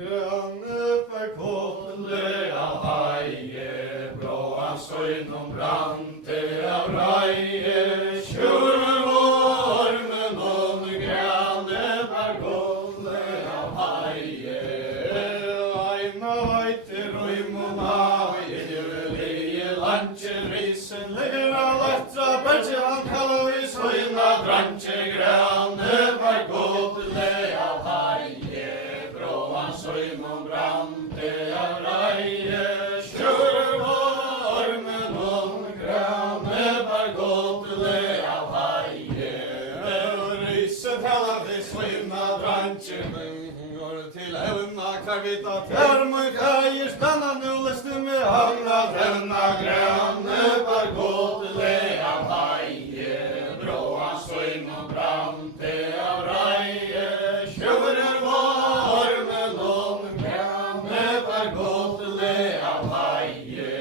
grønne forkåpende av heie, blåan søgnom brante av reie, tjurvormen og grønne forkåpende av heie, eina veiter og imona, i landje risen, lera lettra berge han kallar vi søgna drantje grønne forkåpende av heie, blåan søgnom brante av reie, tjurvormen og grønne forkåpende av heie, risen kallar vi søgna drantje til evna hver vita termøy kreier spenna nu liste med hamna drenna grønne bargåtele av heie, bråan søgnom brante av reie, tjurer varmen om grønne bargåtele av heie,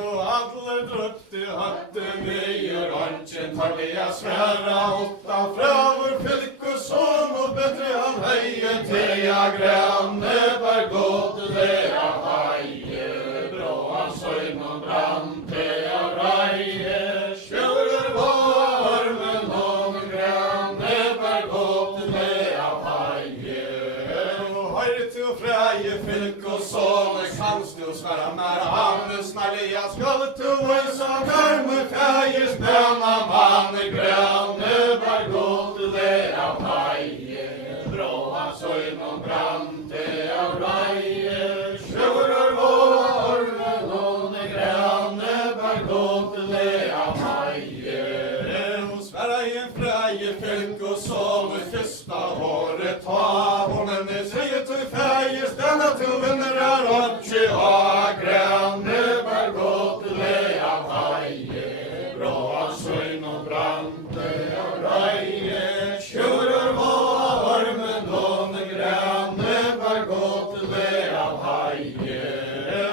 og alle drøpte hatte meier anken tarlia sværa åtta fra vår fylk og sånn og bedre han heie teia grønne bargåtele av heie, bråan søgnom brante av reie, tjurer varmen om grønne bargåtele av heie, og høyre til freie fylk og sånn kanst du sværa mer hamne snarlia skal til løysa karme feie spena manne grønne bargåtele av heie, bråan søgnom brante av reie, tjurer varmen om grønne bargåtele av heie, og sværa i en freie fylk og sånn fyrsta året ta, og men det sier til feie stena til vinner er åtje av grønne bargåtele av heie, bråan søgnom brante av reie, tjurer varmen om grønne bargåtele av heie,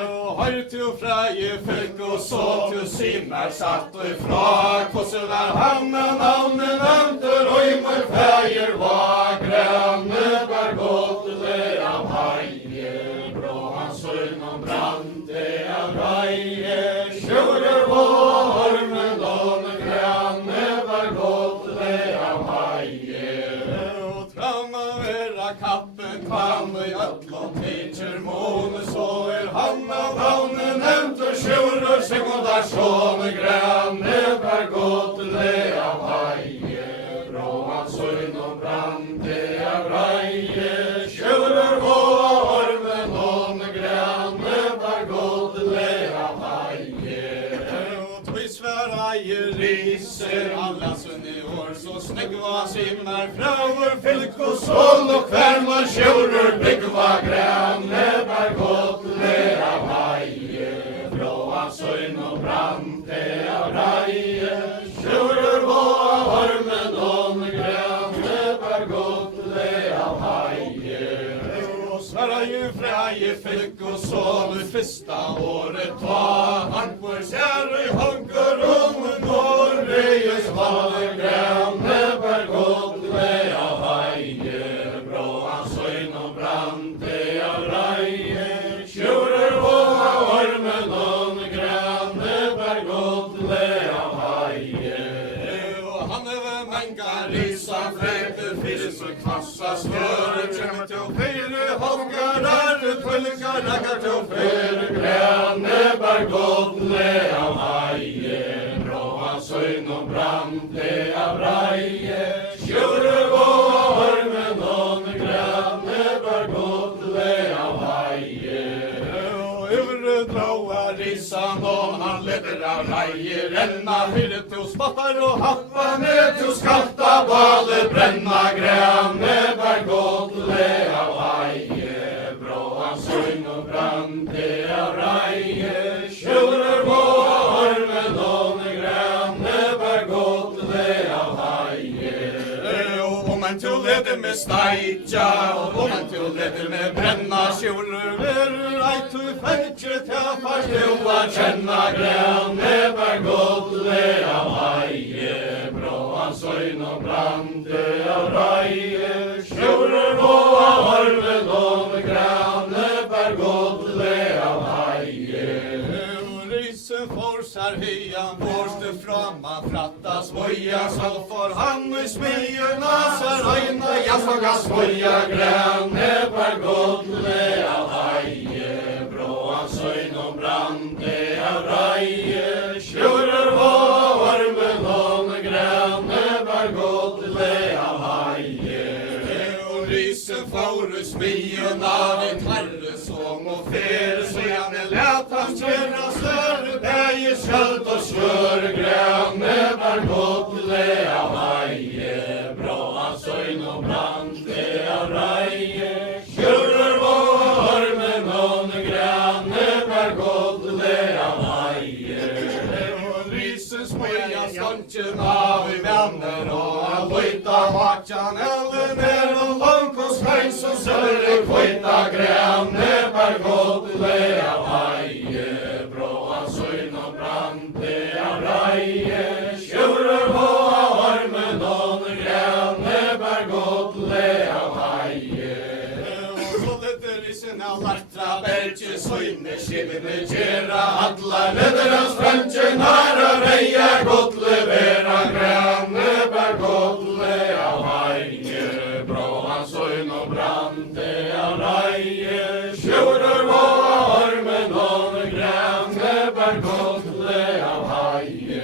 og høyre til freie fylk og så til simmer satt og ifra, hvordan er hamna navnet nevnter, og i mor feier var grønne bargåtele av heie, bråan søgnom brante av reie, tjurer varmen om grønne bargåtele av heie, og tramma vera kappen kvann og i öllom teacher måne, så er han av navnet nevnt og tjurer sekundar sånne grønne bargåtele av heie, bråan søgnom brante av reie, tjurer varmen om grønne bargåtele av heie, og tøysværa i riser alla sunni år, så snegva simmer fra vår fylk og sånn, og kværma tjurer byggva grønne bargåtele av heie, bråan søgnom brante av reie, tjurer varmen om grønne bargåtele av heie, og sværa i freie fylk og sånn fyrsta året ta, han for kjære i hanker om Norges valer grønne bargåtele av heie, bråan søgnom brante av reie, tjurer varmen om grønne bargåtele av heie, og han over menga risa frekte fyrir så kvassa smøre, kjemmer til fire hongarar, utfølgar rakkar til fire grønne bargåtele av heie, bråan søgnom brante av reie, tjurer varmen om grønne bargåtele av heie, og ure draua risan og han leder av reie, renna fire til spottar og happa ned til skatta bale, brenna grønne bargåtele av heie, bråan søgnom brante av reie, tjurer varmen om grønne bargåtele av heie, og om en til leder med steitja, og om en til leder med brenna tjurer, verur eit tu feitje til fast du var kjenna grønne bargåtele av heie, bråan søgnom brante av reie, tjurer varmen om grønne när hyan borste framma frattas voja så får han I smyerna så röjna jag såga svoja gränne per godle av haje bråan söjn och brande av raje tjurer varmen om gränne per godle av haje och rysen får smyerna vid herresång och fer så jag lät han känna större berg sköld och svör gränne per godle av haje bråan söjn och brande av raje tjurer varmen om gränne per godle av haje och rysen smöja stånchen av I vänner och lojta matjan eller ner och långt och skajn som sörre kvita gränne per godle av haje bråan söjn och brande av raje tjurer varmen om gränne per godle av haje och så lite rysen av lartra berge söjne skivene gera alla lederans franchen harra reja godle vera gränne per godle av haje bråan söjn och brande av raje tjurer varmen om gränne per godle av haje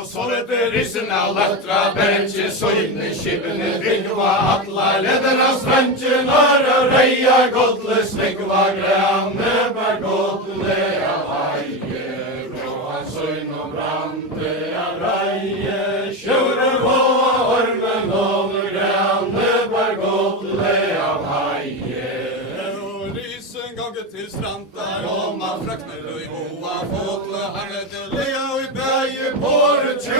och så lite rysen av lartra berge söjne skivene rigva alla lederans franchen harra reja godle snegva gränne per godle av haje bråan söjn och brande av raje tjurer varmen om gränne per godle av haje och rysen gånge till strandar och man fraknar I hoa fåtle hangete lea I berge på 20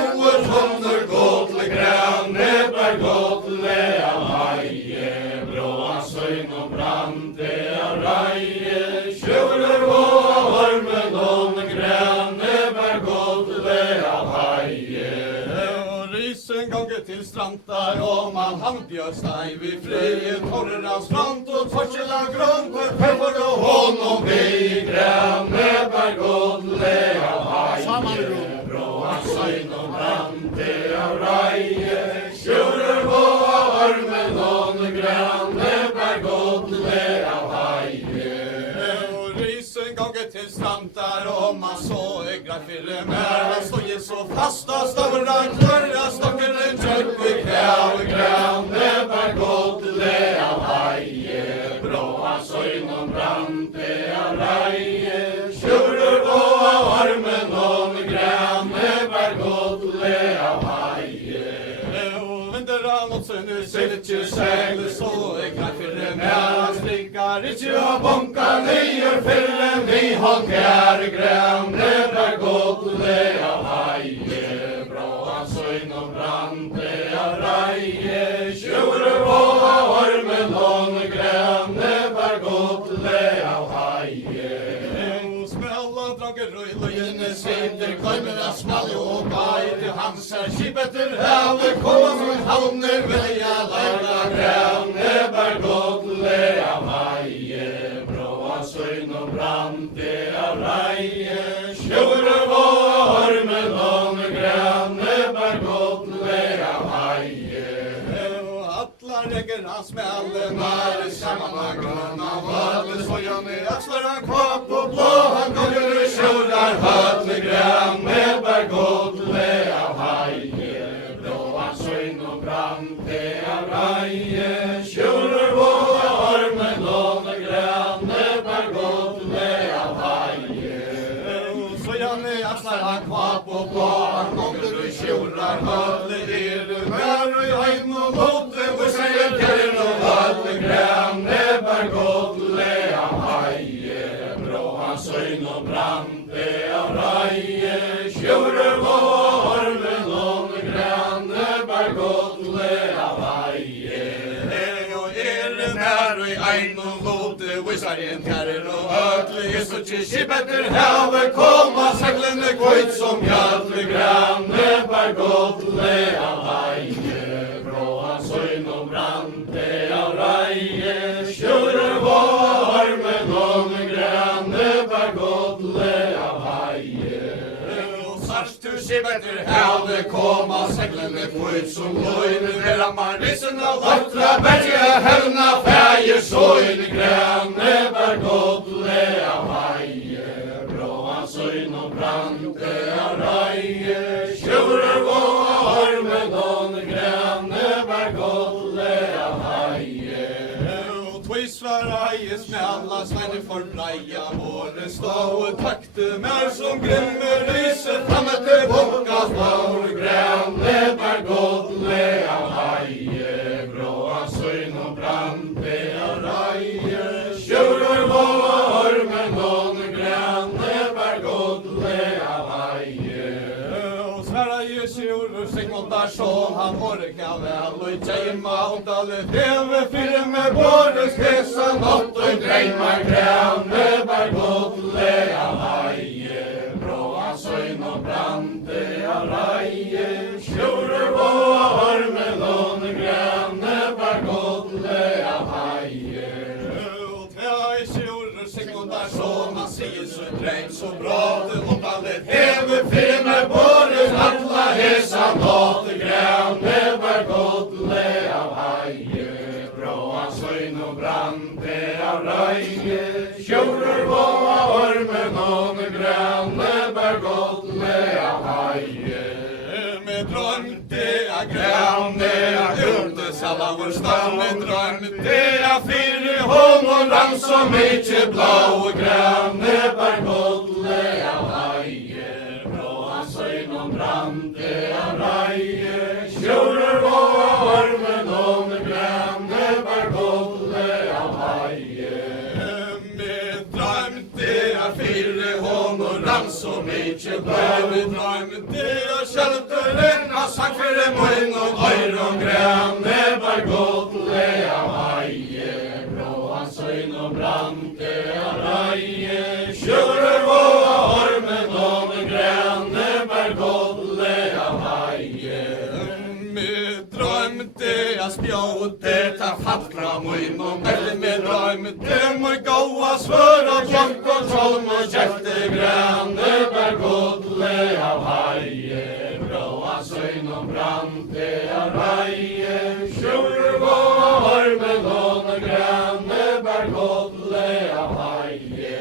tonner godle gränne per godle av haje bråan söjn och brande av raje tjurer varmen om gränne per godle av haje och rysen gånge till strantar och man handbjörstaj vid frie torra strand och torsela grönt och pepper och honom vid gränne per godle av haje bråan söjn och brande av raje tjurer varmen om gränne per godle av haje och rysen gånge till strantar och man så grafire mer han stod så fasta stora klörra stockar en kött I kväll gränne per godle av haje bråan söjn och brande av raje tjurer varmen om gränne per godle av haje och under annonsen nu sitter segl så grafire mer han strikkar ikke og bonkar nyer fyllen Vi håndkær gränne per godle av haje bråan söjn och brande av raje tjurer varmen om gränne per godle av haje smälla drager och löjene sitter glömmer att smalle och bajde hans skipeter havet kommer från havner vilja lägga gränne per godle av haje bråan söjn och brande av raje tjurer varmen om gränne per godle av haje och alla lägger hans smällen när samman av gröna vatten så jag med axlar han kvapp och blå han gånger och tjurar hötle gränne per godle av haje bråan söjn och brande av raje tjurer varmen om gränne per godle av haje så jag med axlar han kvapp och blå han gånger och tjurar hötle när I heim och låte och säger kärn och hötle gränne per godle av haje bråan söjn och brande av raje tjurer varmen om gränne per godle av haje och när I ein och låte och säger kärn och hötle så kibeter havet komma seglene kvitt som hötle gränne per godle av haje bråan söjn och brande av raje tjurer varmen om gränne per godle av haje Skivetter havet koma, seglene kvitt som løgn, der marisen av latra berge, hevna feie, søgn, grønne bergodle av heie, bråan søgn og brante av reie, sjører våa armen, grønne bergodle av heie. Tvisvareie smæla, sveine for breia, våre stå og takte mer som grimmer lyse, frem etter bunka flår, grønne bergodle av heie, bråa søgn og brante av reie, sjører våa armen, grønne bergodle av heie. Og Sverige sjører Sigmundar son, han orka vel, og tjeima omtale heve fyre med båres hesa, nått og dreimar grønne bergodle av heie, bråa søgn og brante av reie, sjører våa armen, grønne bergodle av heie. Og tvei sjører Sigmundar son, han sier så dreim så bra, det omtale heve fyre med båres alla hesa, nått og grønne bergodle av heie, bråa søgn og brante av reie, sjører våa armen, grønne bergodle av heie. Med drømte av grønne, ute sala vår stad, med drømte av fire hånd, rann som ikke blå, grønne bergodle av heie, bråa søgn og brante av reie, sjører våa armen, grønne bergodle av heie. Med drømte av fire hånd, rann som ikke blå, med drømte av kjelderen av sakfere munn og øyron, grønne bergodle av heie, bråa søgn og brante av reie, sjører våa armen, grønne bergodle av heie. Med drømte av spjåte ta fattra munn og melde, med drømte må gåa svør og klokk og tolm og kjefte, grønne bergodle av heie, bråa søgn og brante av reie, sjører våa armen, grønne bergodle av heie.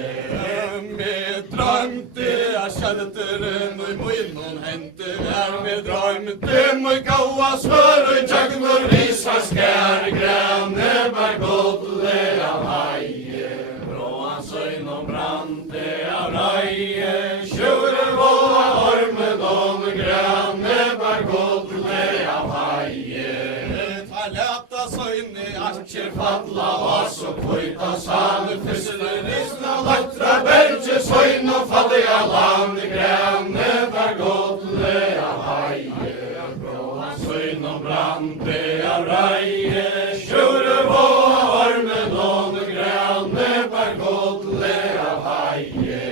Med drømte av kjelderen og munn hente vær, med drømte må gåa svør og kjøkken og risa skær, grønne bergodle av heie, bråa søgn og brante av reie, sjører våa armen, grønne bergodle av heie. Ta leta søgn i akker falla, og så kvita sane, fyrste risna latra berge, søgn og falli av land, grønne bergodle av heie, bråa søgn og brante av reie, sjører våa armen, grønne bergodle av heie.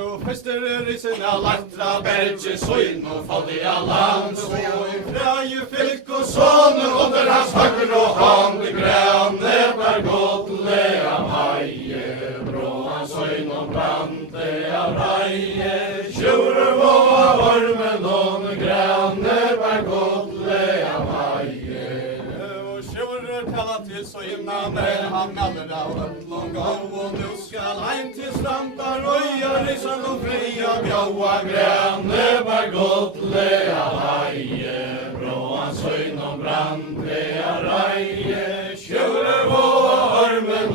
Og fester risna latra berge, søgn og falli av land, så i freie fylk og sånne, under hans høyre hånd, grønne bergodle av heie, bråa søgn og brante av reie, sjører våa armen, grønne bergodle av heie. Og sjører tala til søgna, men han melder av øtlån gå, og nu skal ein til stranda røya, risan og fria bjaua, grønne bergodle av heie, bråa søgn og brante av reie, sjører våa armen,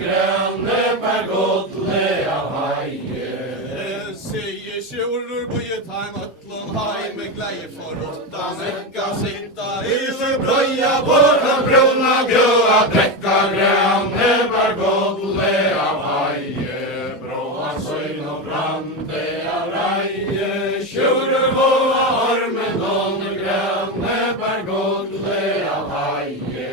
grønne bergodle av heie. Sier sjører bøyet heim øtlån heim, med gleie for åtta mekka, sitta i seg brøya, båda bruna bjøa, drekka, grønne bergodle av heie, bråa søgn og brante av reie, sjører våa armen, grønne bergodle av heie.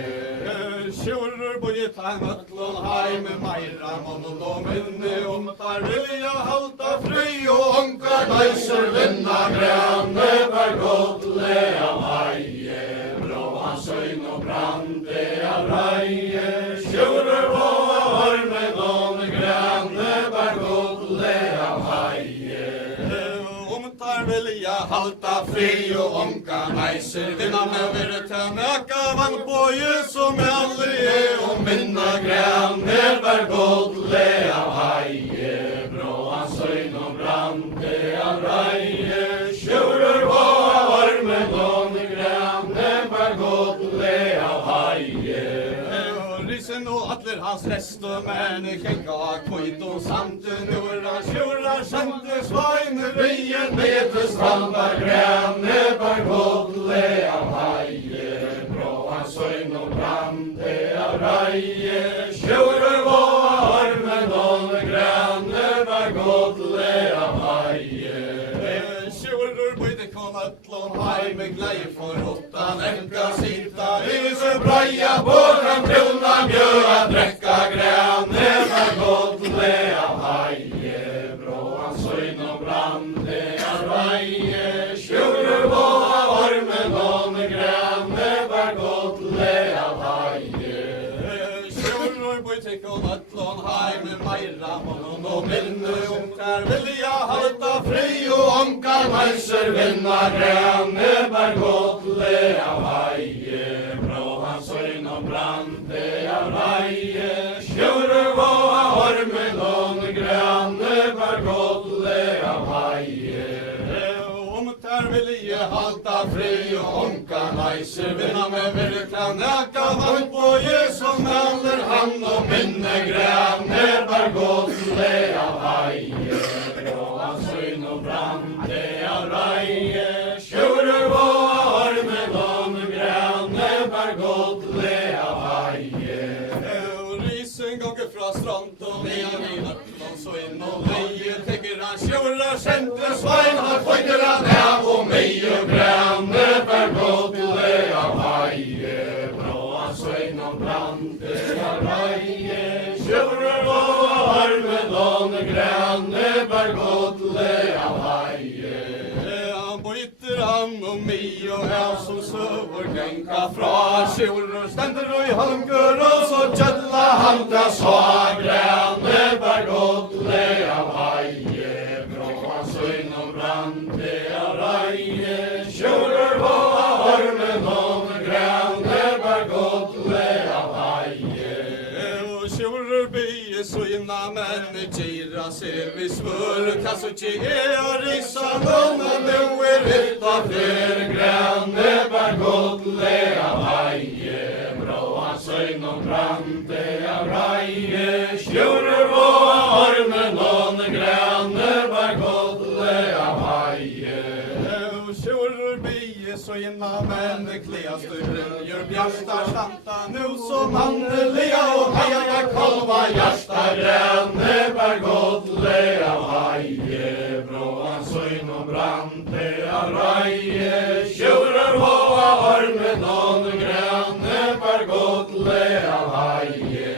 Sjører bøyet heim øtlån heim, meira måned og minne, tar vilja halta fri, og onka døyser vinna, grønne bergodle av heie, bråa søgn og brante av reie, sjører våa armen, grønne bergodle av heie. Tar vilja halta fri og onka neiser vinna med virta møka vann på som aldri og minna græn var godle av heie bråan søgn og brande av reie sjurur på armen og græn var godle av heie Risen og atler hans rest og menn kjenka kvitt og samt nura sjura skjente sveine ryen med stranda grønne var godle av heie bråan søgn og brande av reie sjurur på armen og grønne var godle av heie sjurur bøyde kom atlon heim med gleie for åttan enka sita ise breia på kan bruna mjøa drekka grønne var godle av heie bråan søgn og brande av reie sjurur på armen og grønne var godle av heie sjurur bøyde kom atlon heim med meira honom og minne der vilja halta fri og onka neiser vinna grønne var godle av heie bråan søgn og brande av reie sjurur på armen og grønne var godle av heie der vilja halta fri og onka neiser vinna med virka næka vann på som melder han og minne grønne var godle av heie bråan søgn og brande av reie sjurur på armen og grønne var godle av heie risen gonger fra strand og nian i nøttlån så inn og leie tenker han sjura kjente svein har pointer han av og mye grønne var godle av heie bråan søgn og brande av reie sjurur på armen og grønne var godle av heie han bøyter han og mye og jeg som søver genka fra sjurur stender og i halmgur og så kjødla han da så grønne var godle av heie bråan søgn og brande av reie sjurur på armen og grønne var godle av heie og sjurur bie søgna menn gira seg vi svør kasso ikke og risa noen nu vitta fler grønne var godle av heie bråan søgn og brande av reie sjurur på armen og grønne var godle av heie sjurur bie søgna menn kleast og brynjer bjarsta stanta nu som handeliga og heia kolva hjärsta grønne var godle av heie bråan søgn og brande av reie sjurur på armen og grønne var godle av heie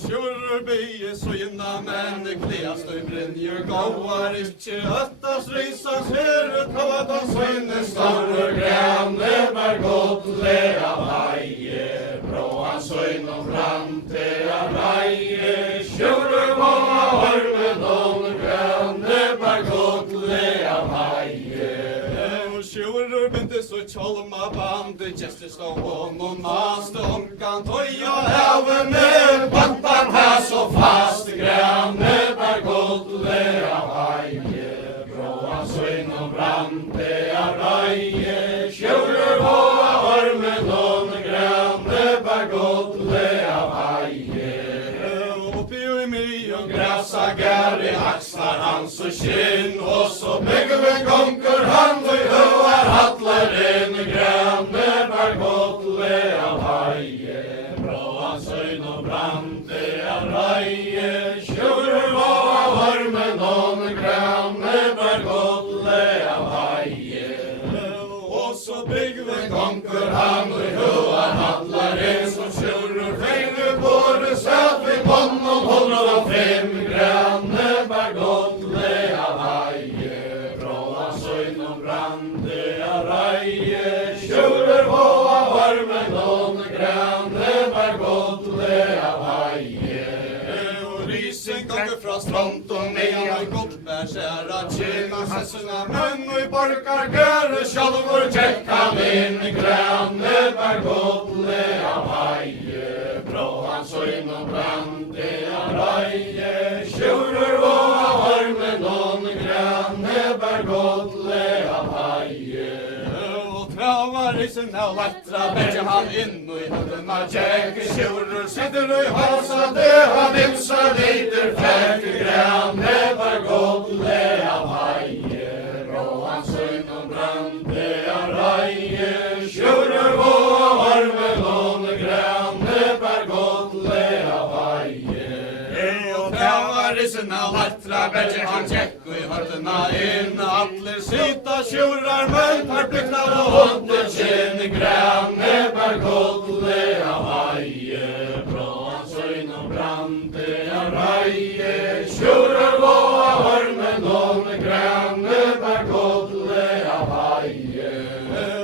sjurur bie søgna menn kleast og brynjer gåar ikkje øttas rysas herre tådan søgne staur grønne var godle av heie bråan søgn og brande av reie sjurur på armen og grønne var godle av heie sjurur binte så tjolma bande gjester stå og naste omkant tøya evne bantan her så fast grønne var godle av heie bråan søgn og brande av reie sjurur på armen og grønne var godle av heie oppi og i mye og græsa gære akslar hans og skinn og så begge gonger han og høar hatlaren grønne var godle av heie bråan søgn og brande av reie sjurur på armen og grønne var godle av heie og så begge gonger han og høar hatlaren som sjurur fenger både søt vid bånd og håller av fem grønne var godle av heie bråan søgn og brande av reie sjurur på armen og grønne var godle av heie og risen gonger fra strand og ned og godbær skjæra tjena hessena, men og I borgar gøre sjalvor tjekk han inn I grønne bergodle av heie, brå hans øyn og brande av reie, sjurur og av armen og grønne bergodle av heie. Travarisen av lettra, bedje han inn og I høtten av tjekke sjurur, sitter og I halsa det han imsa leiter fæk I grønne bergodle av heie, brå hans øyn og brande av reie, sjurur og av armen og grønne bergodle av heie. Og travarisen av lettra, bedje han tjekk og I høtten av inn, atler sita sjurar, men tar bliknar og under kjenne grønne bergodle av heie, brå hans øyn og brande av reie, sjurar og av armen og grønne bergodle av heie.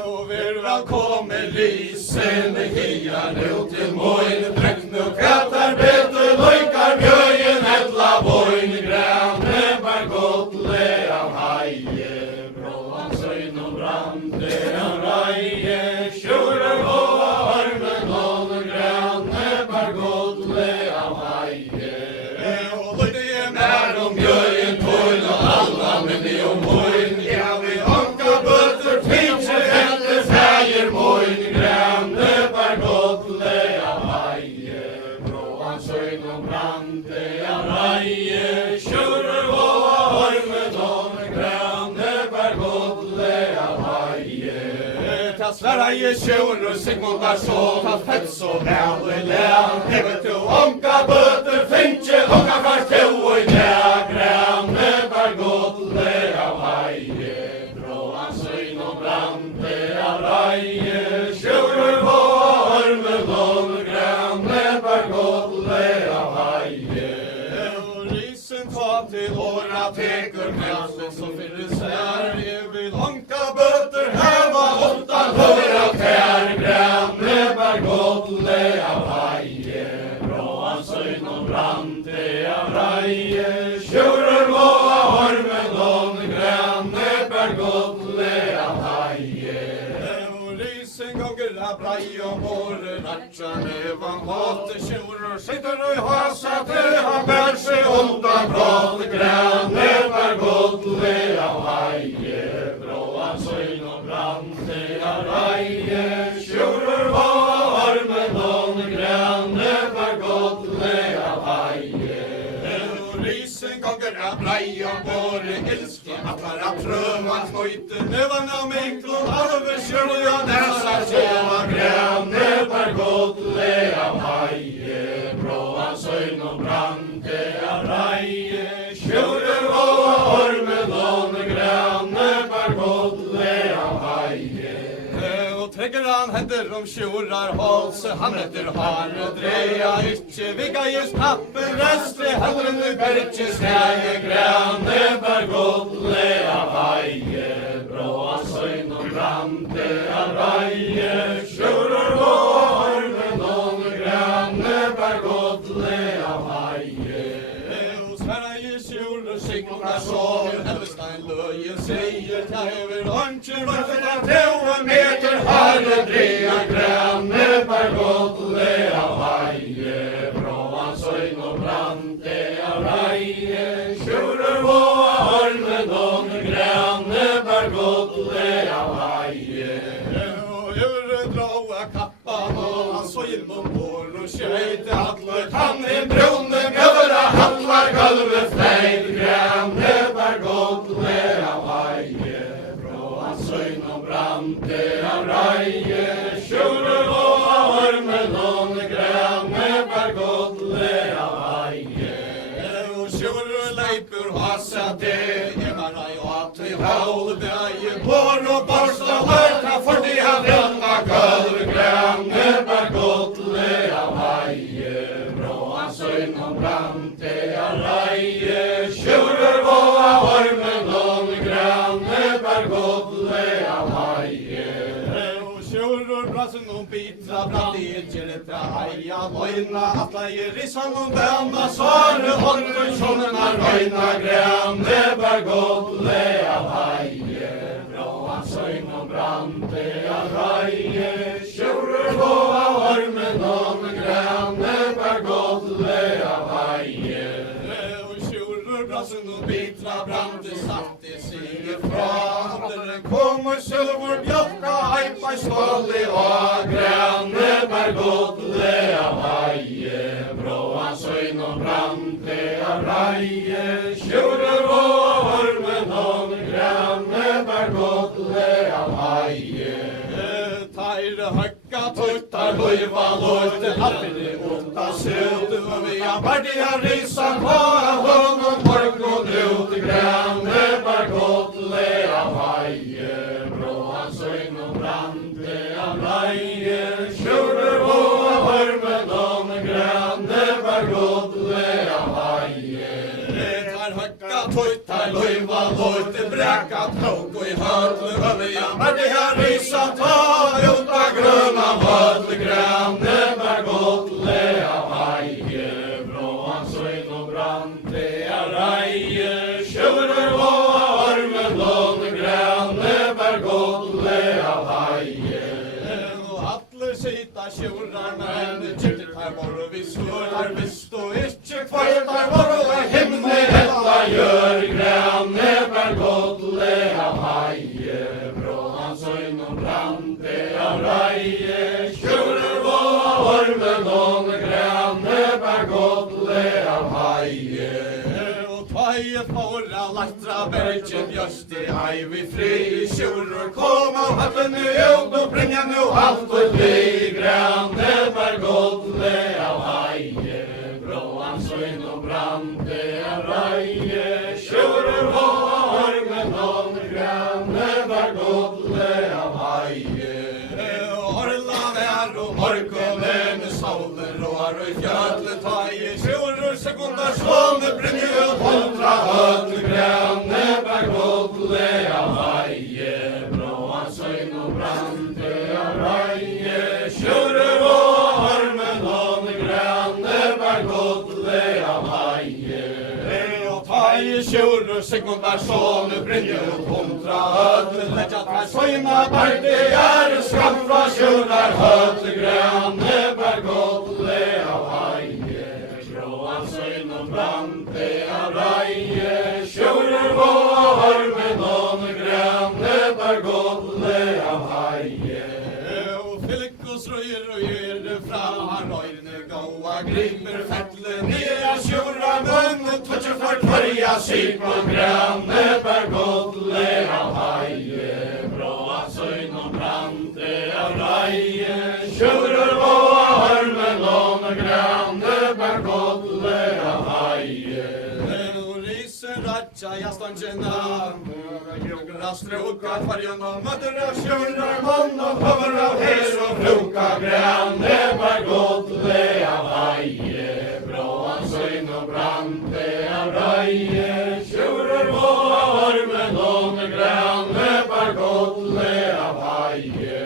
Og vir velkommen lysene hian ut til moin, drekne og krattar bete, loikar bjøyen etla boin, grønne bergodle av heie, brå hans øyn og brande av reie, sjurar og av armen og grønne bergodle av heie. Og løyde mer bjøyen tål og alla minni moin, ja vi anka bøtter tvinger etter fægir moin, grønne bergodle av heie, brå hans øyn og brande av reie, sjurar og av armen og grønne bergodle av heie. Ta Sverige sjurur Sigmundar så, ta fett så vel I lær, hevet du anka bøtter finnkje, anka fast to og I nær, grønne bergodle av heie, brå hans øyn og brande av reie, sjurar og av armen og grønne bergodle av heie. Og risen ta til åra tekur mælsen som fyrir sær, jeg vil anka bøtter heva åttan høyra tær, grønne bergodle av heie, brå hans øyn og brande av reie, sjurar og av armen og grønne bergodle av heie. Og risen gonger av brei og våre ratja nevan håte sjurur, sitter og I hasa til han bær seg undan brått, grønne bergodle av heie, brå hans øyn og brande av reie, sjurur og av armen og grønne bergodle av heie. Og risen gonger av brei og våre ilske, atlar av trøman knøyte, nevan av minklon, alve sjurja nesa sjåa, grønne bergodle av heie, brå hans øyn og brande av reie, sjurur og av armen og grønne bergodle av heie. Og tregger han hender sjurar halse, han etter hare dreia, ikkje vigga just tappen, reste heldren I bergje skæge, grønne bergodle av heie, brå hans øyn og brande av reie, sjurar og av armen og grønne bergodle av heie. Og Sverige sjurur Sigmundar så, Elvestein løye sier, tæver åndsje røyfet av tøve meter, hare dreia, grønne bergodle av heie, brå hans øyn og brande av reie, sjurar og av armen og grønne bergodle av heie. Og gjøre dråa kappan og han så innom vår og skjøyte atler, han brunne mjøra hallar gulve fleit, grønne bergodle av heie, brå hans øyn og brande av reie, sjurar og av armen og grønne bergodle av heie. Og sjurur leipur hasa det, emarai og atøy haule bæje, bor og borsta larta for de har vrunna gulve, grønne bergodle av heie, brå hans øyn og brande av reie, sjurar og av armen og grønne bergodle av heie. Og sjurur brassen bitra brand I gjerta eia loina atla I risan og bæna svare hånden sjånena røyna grønne bær godle av heie bråan søgn og brande av reie sjurur gå av ormen og grønne bær godle av heie brassen og bitra brande satte sig fra Andre kommer sølvor bjokka heipa ståli og grønne bær godle av heie bråan søgn og brande av reie sjurur og ormen og grønne bær godle av heie Teire høkka tuttar loiva lorte Appere åtta søte og vi har bardia risan på hånden morgon ut I grønne bær godle av heie bråan søgn og brande av reie sjurur og ormen og grønne bær godle av heie Høkka tuttar loiva lorte brekka tók og I høtlu og vi har bardia risan på ut av grønna høtlu grønne bær godle av heie bråan søgn og brande av reie sjurur og ormen og grønne bær godle av heie Atle sita sjurrar men kyrkir tar vore vi skjørar visst og ikkje kvartar vore himne hella gjør grønne bær godle av heie bråan søgn og brande av reie sjurur og ormen og grønne bær godle av heie Tveie fåra latra bergen bjørsti ei vi fri sjurur kom av hattene ut og brinja nu alt og bli grønne bær godle av heie bråan søgn og brande av reie sjurur og ormen og grønne bær godle av heie Orla vær og morgonen sauler og I fjøtle taie sjurur sekundar slåne brinja Hundra høtlu grønne bær godle av heie bråan søgn og brande av reie sjurur og ormen og grønne bær godle av heie og taie sjurur sekundar slåne brinja hundra høtlu leggja tar søgna bardi skapt fra sjurrar høtlu grønne bær godle av heie bråan søgn og brande av reie sjurur og ormen og grønne bær godle av heie og fylkos røyer og gjør fra han røyne gåa grimer fettle ned av sjurrar munn og tøtje for kvarja skip og grønne bær godle av heie bråan søgn og brande av reie sjurur og ormen og grønne bær godle av heie Ratja jastanjena Jukra struka kvarjon og møtter av sjurrar mann og høver av hes og fruka grønne bær godle av heie bråan søgn og brande av reie sjurrar og ormen og grønne bær godle av heie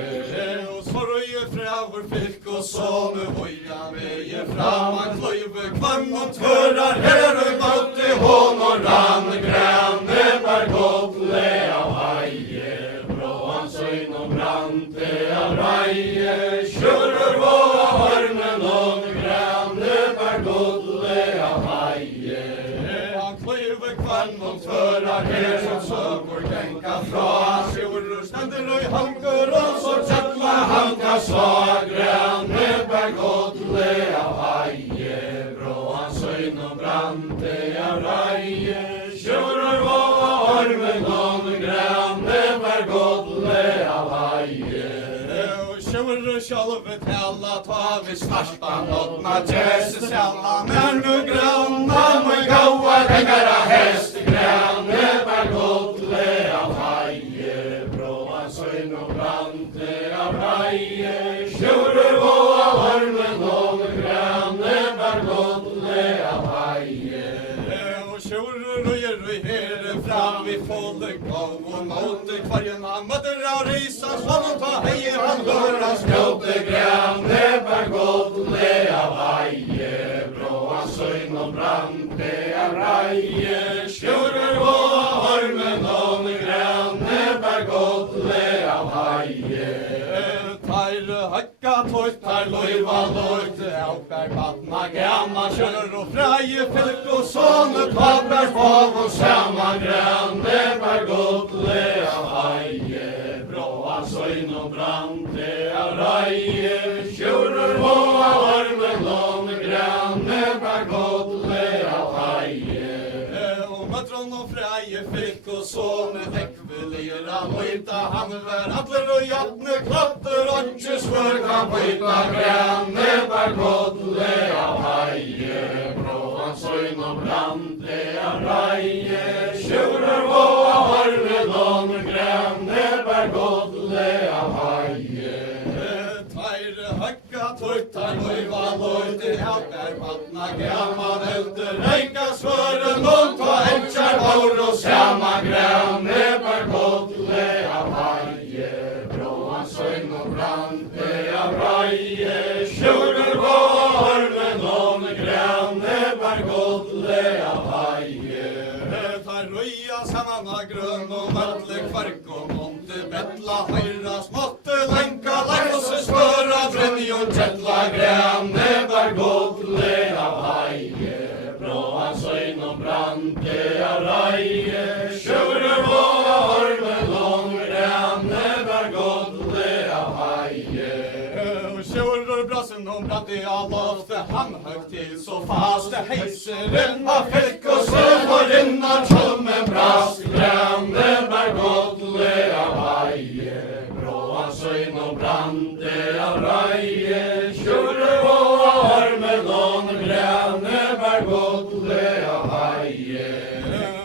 Fravor fylk og sånne voia veie framan kløyve kvann og tvørar her og måtte hån og rann grønne bær godle av heie bråan søgn og brande av reie sjurur og ormen og grønne bær godle av heie kløyve kvann og tvørar her som søgur genka fra sjurur stender og hanker og så tjalla hanka så grønne bær godle av heie bråan søgn og brande av reie sjurur og ormen og grønne bær godle av heie sjurur sjálve tella ta vi svarta notna jesse sjalla men nu grønna må gåa pengar av hest grønne bær godle av heie bråan søgn og brande av reie sjurur og ormen og grønne bær godle av heie Sjører og her fram I folde gav og måte kvarjen han møter av risa sånn ta heier han hører skjøte grønne bær godt le av heie brå han søgn og brande av reie Sjører og armen om grønne bær godt le av heie Hakka tøytar loiva loit Alper vatna gamma Kjører og freie fylk og sånne Papper fav og samma grønne Bær godt le av heie Bråa søgn og brande av reie Kjører og armen om grønne Bær godt le av heie Og matron og freie fylk og sånne Ekvelera loita han vær Atler og jatne klatter og ikke svør kan byta grønne Bær godt le av heie Bråan søgn og brande av reie Kjører og armen om grønne Bær godt le av heie Hakka tøytar loiva loite Alper vatna gamman elder Reika svøren og ta elkjar Vår og samma grønne Bær godt le av heie Bråan søgn og brande av reie Kjører og armen om grønne Bær godt le av heie Røya saman av grønn og møtle kvark og monte bettla høyra småtte lenka lakse spøra brenni og kjettla grønne Bær godt le av heie Bråan søgn og brande av reie Kjører og armen om grønne Bær godt le av heie Kjører brassen og brande av lofte Han høgt til så faste heiseren av felk og søvår innan tjolmen brast grønne Bær godt le av heie Bråan søgn og brande av reie Kjører og armen om grønne Bær godt le av heie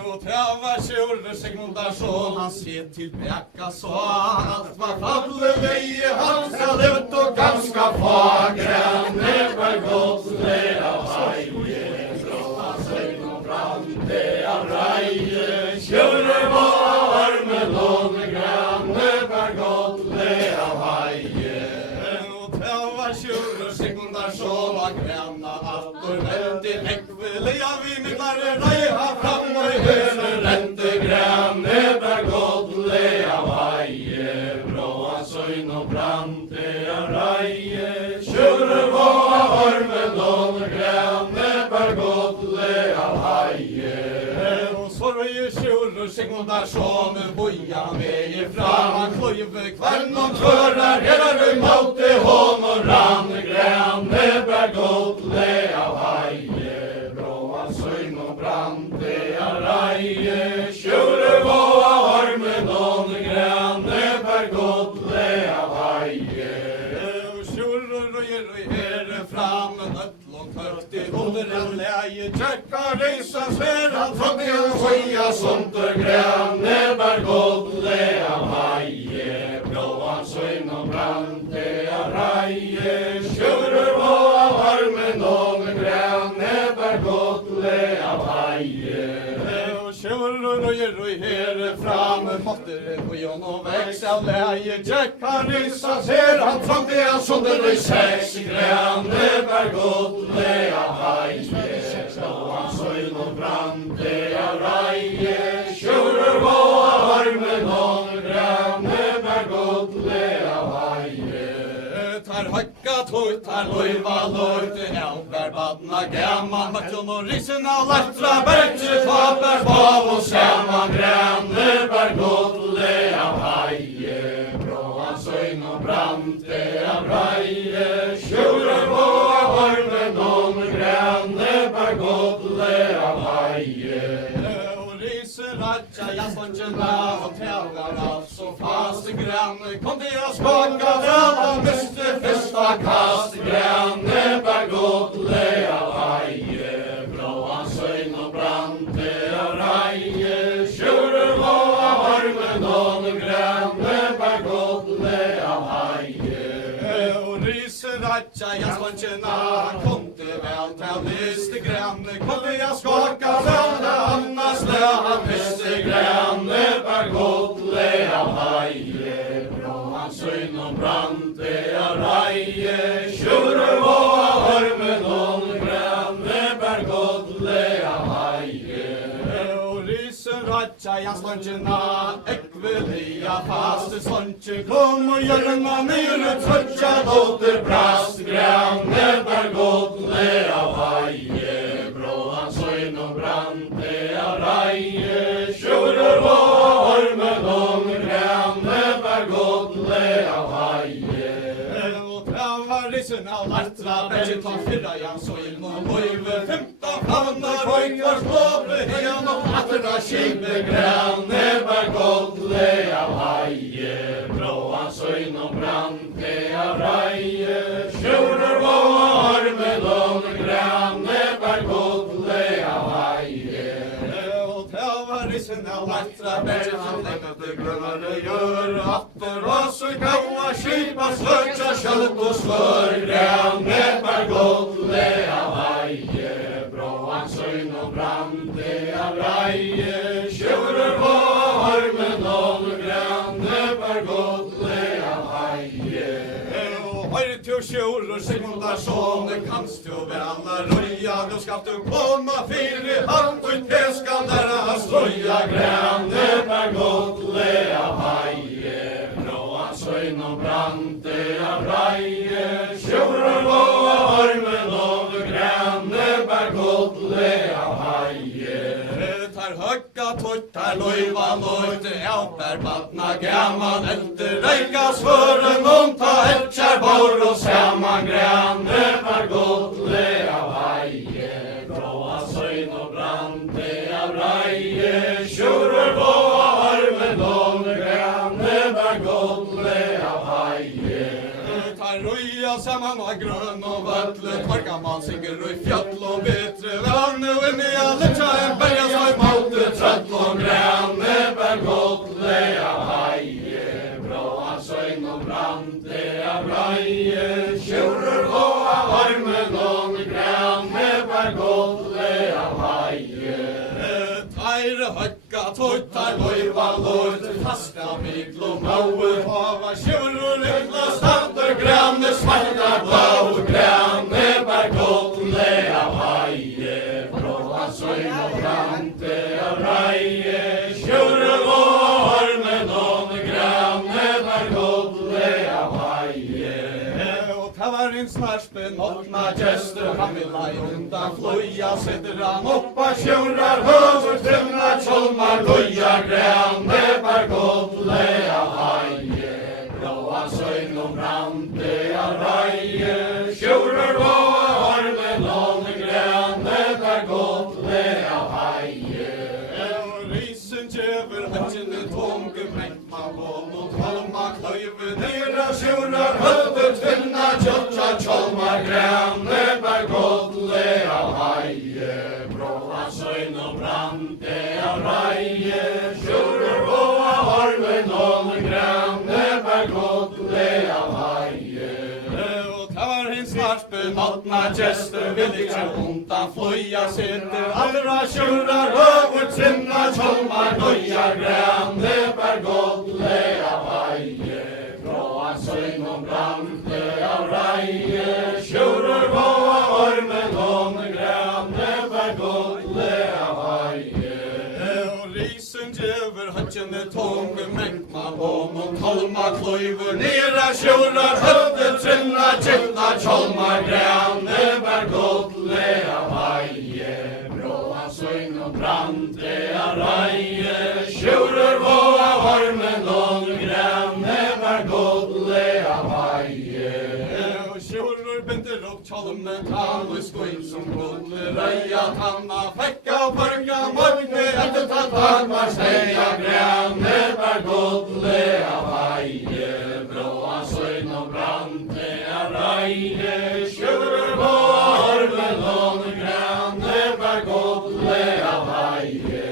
Og tjava kjører Sigmundar sånn Han ser tilbaka så Alt var falle leie Han skal ut og ganska få grønne Bær godt le av heie Bråan søgn og brande av reie Kjører og armen om grønne Bær godt le av heie Og tjava kjører Sigmundar sånn Han grønna alt og veldig ekvelig Ja, vi midlare reiha fram og høyre rente grønne Bær godt le av heie Bråan søgn og brande av reie Kjører og armen om grønne Bær godt le av heie Og sorge kjører Sigmundar sånn Boja med ifra Han kløyve kvern og kvørar Herar vi måte hån og rann grønne Bær godt le av heie Bråan søgn og brande av reie Kjører og armen om grønne Bær godt le av heie Kjører og her fram Nøttlån høgt I under en leie Tjekka reisa sver Han trådde en skøya sånt og grønne Bær godt le av heie Bråan søgn og brande av reie Kjører og armen om grønne Bær godt le av heie Kjører og her fram Måtter og jon og veks av leie Tjekka reisa ser Han trådde en sånn og seks grønne Bær godt le av heie Bråan søgn og brande av reie Kjører og armen om grønne Bær godt le av heie Tar hakka tøytar loiva loite Alper vatna gamma Matjon og risen av latra Bergse taper fav og samma grønne Bær godt le av heie Bråan søgn og brande av reie Kjører og armen om grønne Bær godt le av heie Ratja jaslantjena og tjaugar alt så fast grønne Kom til å skaka fram og miste fyrsta kast grønne Bær godt le av heie Bråan søgn og brande av reie Kjører og armen om grønne Bær godt le av heie Og ratja jaslantjena Kom til vel til liste grønne Kom til å skaka fram reie, sjurur og ormen og grønne bergodle av heie. Og rysen ratja jan slåntsjena, ekvelia faste slåntsje, kom og hjørna nyre trøtja, låter brast grønne bergodle av heie. Bråan søgn og brante av reie, sjurur og ormen og grønne bergodle av heie. Og trævar risen av lartra, begge tar fyrra jan søgn og løyve, 15 favnar høykvar slåpe hjan og atterna skipe grønne bergodle av heie. Bråan søgn og brante av reie, sjurur og ormen og grønne bergodle av heie. Og trævar risen av lartra, begge tar lengte grønnare gjør, atter og så gaua skipa sløtja kjøtt og svør, grønne bergodle av heie. Bråan søgn og brante av reie, sjurur og ormen og grønne bergodle av heie. Høyre til sjurur Sigmundarsson, kanst du vel røya, nå skal du komme fyrir hand, og det skal læra strøya, grønne bergodle av heie. Bråan søgn og brante av reie, sjurur og ormen og grønne bergodle av heie. Tar høgga tuttar løyva løyte, elper batna gaman, etter reika svøren, ta etjar bor og saman, grønne bergodle av heie. Bråa søgn og brante av reie, sjurur og ormen og grønne bergodle av heie. Tar røya saman og grønn og vøtle, tvarka man singer i fjall og betre vann, og inn i alle tjaen berga så malte trøtt og grønne bergodle av heie. Bråa søgn og brante av reie, sjurur og ormen og grønne bergodle av heie. Teire høgga tuttar løyva løyte, fasta miklo maue, hava sjurur illa stander, grønne svarta blå, grønne bergodle av heie. Bråa søgn og brante av reie, sjurur og ormen og grønne bergodle av heie. Og tavarinn snarspen åpna gestur, han vil ha undan fluja, sitter han oppa sjurrar, høver trimna tjolmar, luja, grønne bergodle av heie. Bråa søgn og brante av reie, sjurrar og ormen og grønne bergodle av heie. Risen kjever høtjene tunge, mengma bån og tolma, kløyve nera sjurrar, høver tvinna tjotja tjolmar, grønne bergodle av heie. Bråa søgn og brante av reie, sjurrar og ormen og grønne bergodle av heie. Og tavarinn snarspen åpna gestur, vil ikkje undan fluja, sitter allra sjurrar, høver trimna tjolmar, luja, grønne bergodle av heie. Bråa søgn og brante av reie, sjurrar og ormen og grønne bergodle av heie. Og risen kjever høtjene tunge, mengma bån og tolma, kløyver nera sjurrar, høver trinna tjitna tjolmar, grønne bergodle av heie. Bråa søgn og brante av reie, sjurrar og ormen og grønne bergodle av heie. Og sjurrar binder opp tjolmen, tann og skoin som godle reia, tanna fekka og parka, morgne etter tatt dagmar steia, grønne bergodle av heie. Bråa søgn og brante av reie, sjurrar og ormen og grønne bergodle av heie.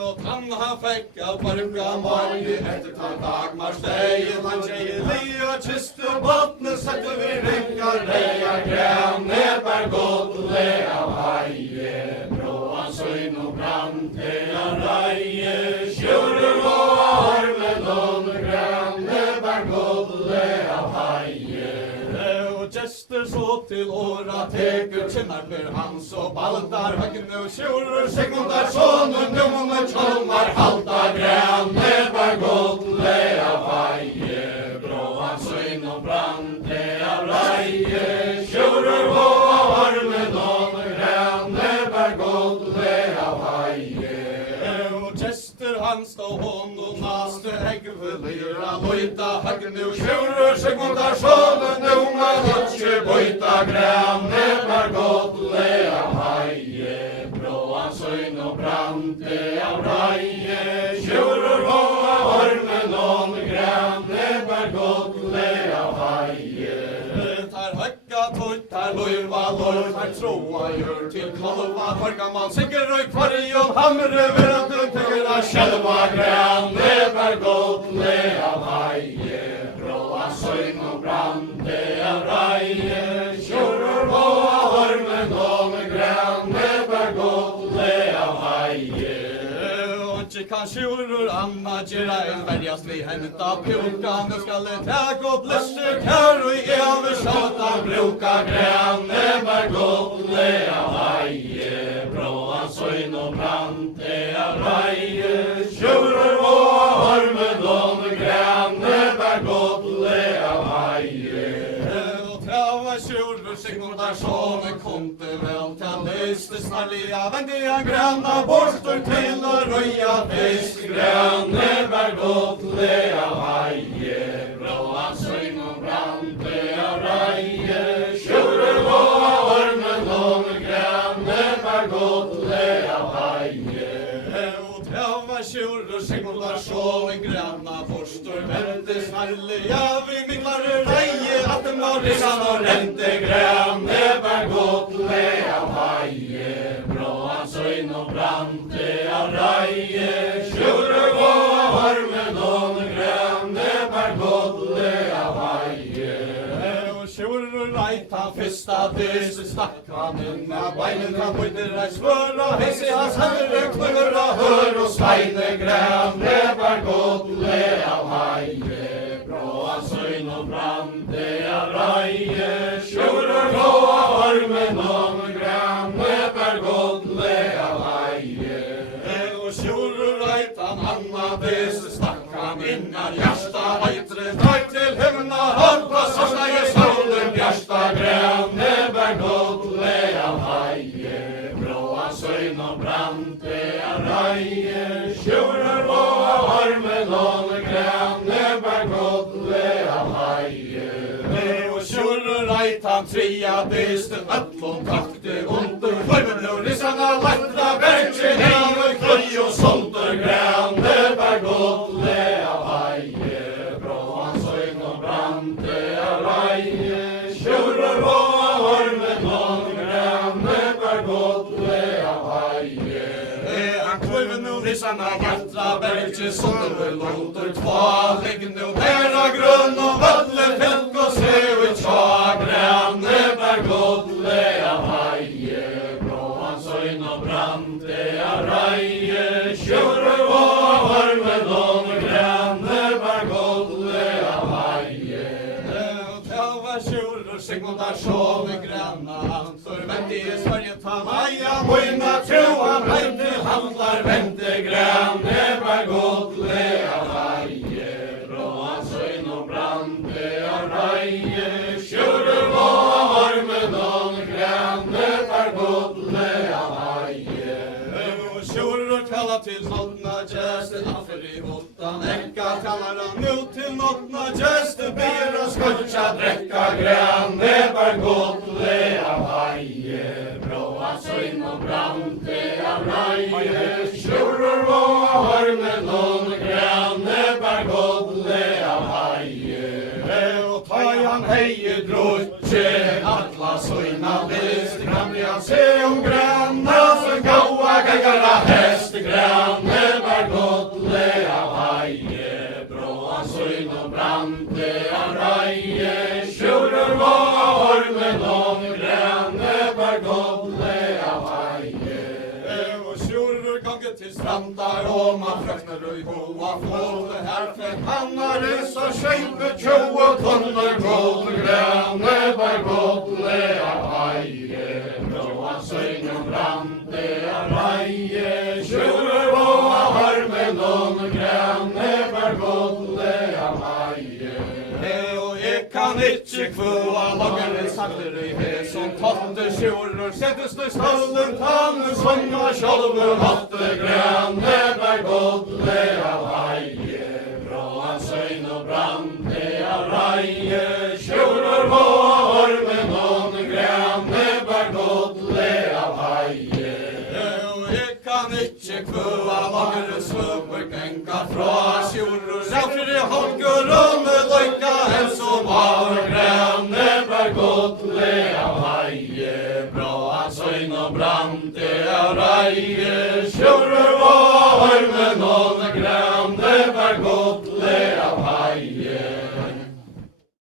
Og tanna fekka og parka, morgne etter tatt dagmar steia, man tjeie lia kiste båtne, sette vi ringar reia, grønne bergodle av heie. Bråa søgn og brante av reie, sjurrar og ormen og grønne bergodle av heie. til åra teker, kjenner per hans og baldar, høgne og sjurur, segmundar, sonur, nummer, tjolmar, halta, grane, var godt le av heie, bråan, søyn og brande av reie, sjurur, og armen, og grane, var godt le av heie, og kjester hans da hånd og naste, eggvelyra, loita, høgne og sjurur, segmundar, sonur, nummer, lotje, boita, grane, var godt le av heie, bråan, søyn og brande av reie, sjurur, og armen, og grane, var godt le av heie, tar høgga, tar loiva, tar troa, gjør til kolva, for gammal sikker og kvarjon, hamre, verandre, tegera, sjelva, grane, var godt le av heie, bråan, søyn og brande av reie, sjurur, og armen, og grane, var godt le av heie, ikke kan sjurur anna gjera en verjast vi henta pjuka, nu skal det tag og blister kær og i eversjata bruka, grane, var godt le av heie, bråan, søyn og brande av reie, sjurur, og armen, og grane, var godt le av heie, og trava sjurur, segmundar, sånne konte vel til liste snarliga, vendiga, grana, borster til og røya, fisk, grane, var godt le av heie, bråan, søyn og brande av reie, sjurur, og armen, og grane, var godt le av heie, og trava sjurur, segmundar, sånne grana, borster, vente snarliga, vi minglar reie, atten og rissan og rente, grane, var godt le av heie, bråan, søyn og brande av reie, sjurur, og armen, og grane, var godt le av heie, og sjurur, reita, fyrsta dyst, stakk han inn av beinen, han bøyder ei svør, og heisi hans hender, knøver og hør, og sveine, grane, var godt le av heie, bråan, søyn og brande av reie, sjurur, og armen, og grane, var godt le av heie, og sjurur, reitan, anna dyst, stakk han inn av hjärsta, eitre, drar til himna, halpa, sosna, jeg solen, bjärsta, grane, var godt le av heie, bråan, søyn og brande av reie, sjurur, og armen, og grane, var godt le av heie, og sjurur, reitan, tria, dyst, öllum takte, under, formen og rissana, latra, bergsin, og kløy og solder, grane, var godt le av heie, bråan, søyn og brande av reie, sjurur, og armen, og grane, var godt le av heie, kløyven og rissana, latra, bergsin, solder, låter, tva, leggende og bæra, grønn og vølle, felk og seu i tja, grane, var godt le av heie, bråan, søyn og brande av reie, sjurur, og armen, og grane, var godt le av heie, og trava sjurur, segmundar, sånne grana, for vendi i Sverige, ta maja, moina, trua, heite, handlar, vente, grane, var godt le av heie, bråan, søyn og brande av reie, sjurur, og armen, og grane, var godt le av heie, og sjurur, kalla til notna, gjesten, affer i hottan, ekka, kallar han nu til notna, gjesten, bier og skutja, drekka, grane, var godt le av heie, bråan, søyn og brande av reie, sjurur, og armen, og grane, var godt le av heie, og ta han heie drutje, atla søyna list, gamle han se grana, som gaua gaggara hest, grane, var godt le av heie, bråan, søyn og brande av reie, sjurur, og armen, og grane, var godt le av heie, og sjurur, toget til strandar, og man frøkner og i hoa flåte her frem. Han har lyst og skjøype 20 tonner gått, grønne var gått, lea heie, bråa søgn og brant, lea reie, kjører våa harmen, og grønne var gått, lea heie. Og jeg kan ikke kvøa langer sakler i he, som tatte sjårer, settes du stallen, tanne sånne sjolve, hatte grønne var gått, lea heie, bråa søgn og brant, lea reie, kjører våa harmen, og grønne var gått, lea heie. Og jeg kan ikke kvøa langer søver, genga fra sjårer, selvfri holker og med løyka, en som har grønne var gått, lea heie, bråa søgn og brant, lea reie, kjører